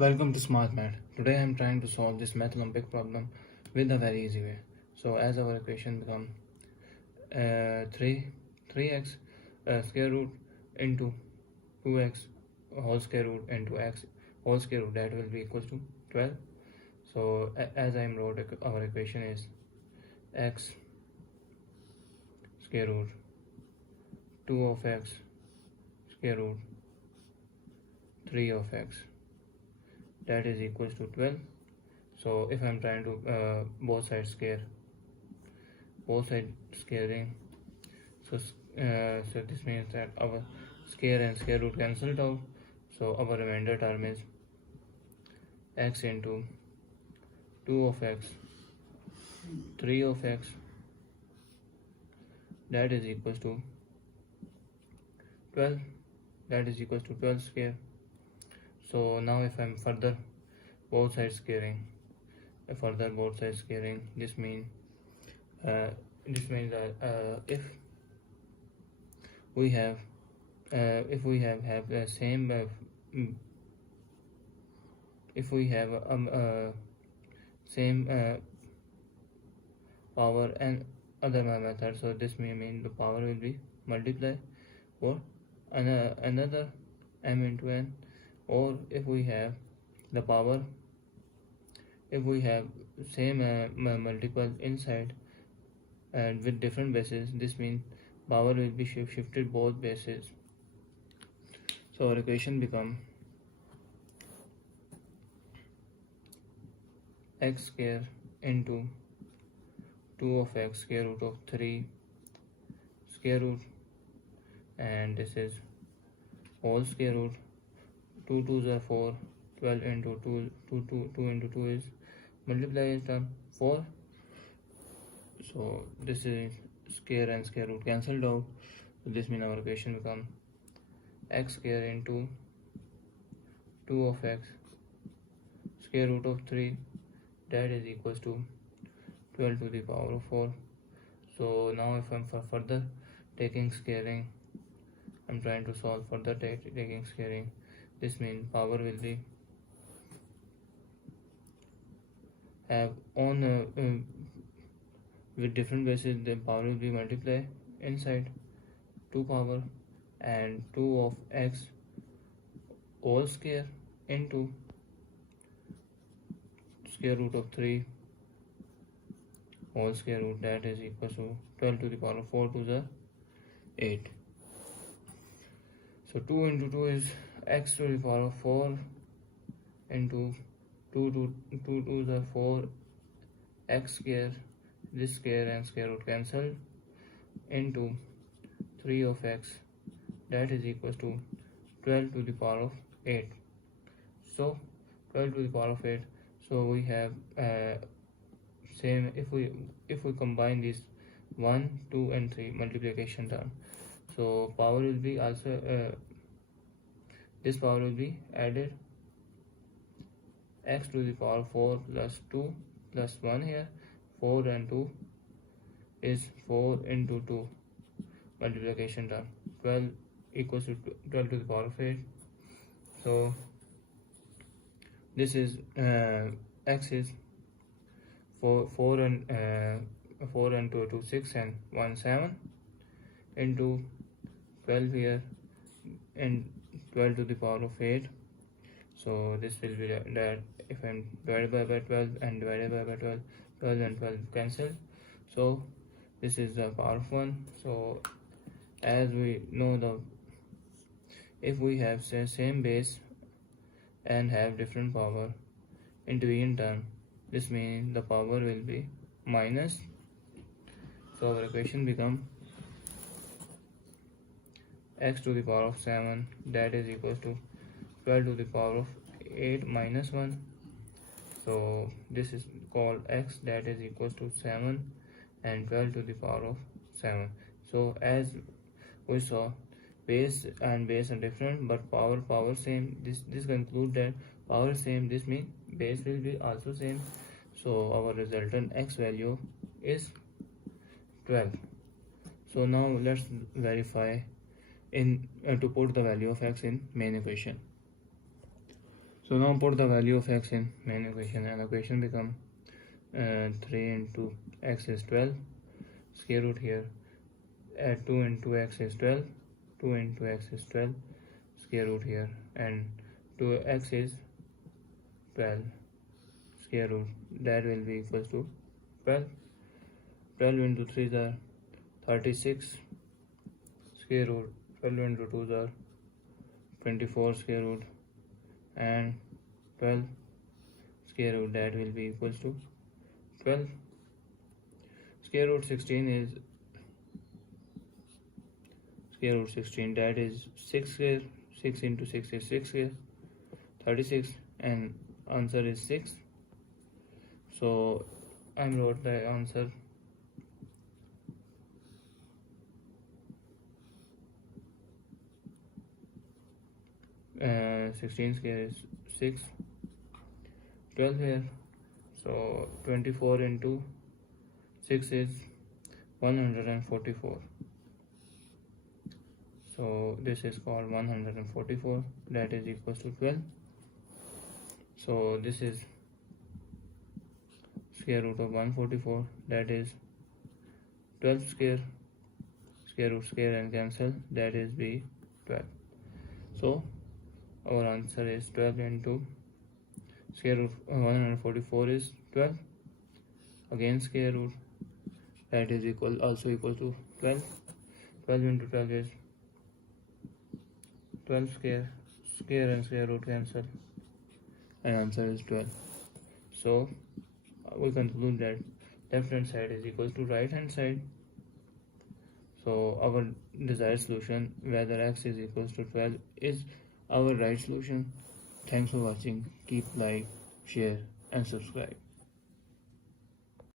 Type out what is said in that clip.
Welcome to Smart Math. Today I am trying to solve this math Olympic problem with a very easy way. So as our equation become 3x square root into 2x whole square root into x whole square root, that will be equals to 12. So as I wrote, our equation is x square root 2 of x square root 3 of x, that is equals to 12. So if I'm trying to both sides squaring, so this means that our square and square root cancelled out, so our remainder term is x into 2 of x 3 of x, that is equals to 12, that is equals to 12 square. So now if I'm further both sides squaring, this means that if we have the same power and other method, so this may mean the power will be multiplied or another m into n, or if we have the power, if we have same multiple inside and with different bases, this means power will be shifted both bases. So our equation become x square into 2 of x square root of 3 square root, and this is whole square root. 2 2s are 4, 12 into 2 into 2 is multiply is term 4. So this is square and square root cancelled out, so this means our equation become x square into 2 of x square root of 3, that is equals to 12 to the power of 4. So now if I'm further taking squaring, I'm trying to solve further taking squaring, this means power will be have on with different bases, the power will be multiplied inside 2 power and 2 of x whole square into square root of 3 whole square root, that is equal to 12 to the power of 4 to the 8. So 2 into 2 is x to the power of 4 into 2 to the 4 x square, this square and square root cancel, into 3 of x, that is equals to 12 to the power of 8. So 12 to the power of 8, so we have same, if we combine these 1 2 and 3 multiplication term, so power will be also this power will be added, x to the power 4 plus 2 plus 1 here, 4 and 2 is 4 into 2 multiplication term, 12 equals to 12 to the power of 8. So this is x is 4 and 2 6 and 1 7 into 12 here and 12 to the power of 8. So this will be that if I'm divided by 12 and divided by 12, 12 and 12 cancel, so this is the power of 1. So as we know, if we have same base and have different power in division term, this means the power will be minus. So our equation become x to the power of 7, that is equals to 12 to the power of 8 minus 1. So this is called x, that is equals to 7 and 12 to the power of 7. So as we saw, base are different but power same. This conclude that power same, this means base will be also same. So our resultant x value is 12. So now let's verify in to put the value of x in main equation. So now put the value of x in main equation, and equation become 3 into x is 12, square root here, add 2 into x is 12, 2 into x is 12, square root here, and 2x is 12, square root, that will be equals to 12. 12 into 3 is 36, square root, 12 into 2 is 24, square root, and 12 square root, that will be equals to 12. Square root 16 is square root 16, that is 6 square, 6 into 6 is 6 square, 36, and answer is 6. So I wrote the answer. Uh, 16 square is 6, 12 here, so 24 into 6 is 144, so this is called 144, that is equals to 12. So this is square root of 144, that is 12 square, square root square and cancel, that is be 12. So our answer is 12 into square root 144 is 12, again square root, that is also equal to 12. 12 into 12 is 12 square, square and square root cancel, and answer is 12. So we conclude that left hand side is equal to right hand side. So our desired solution, whether x is equals to 12, is our right solution. Thanks for watching. Keep like, share and subscribe.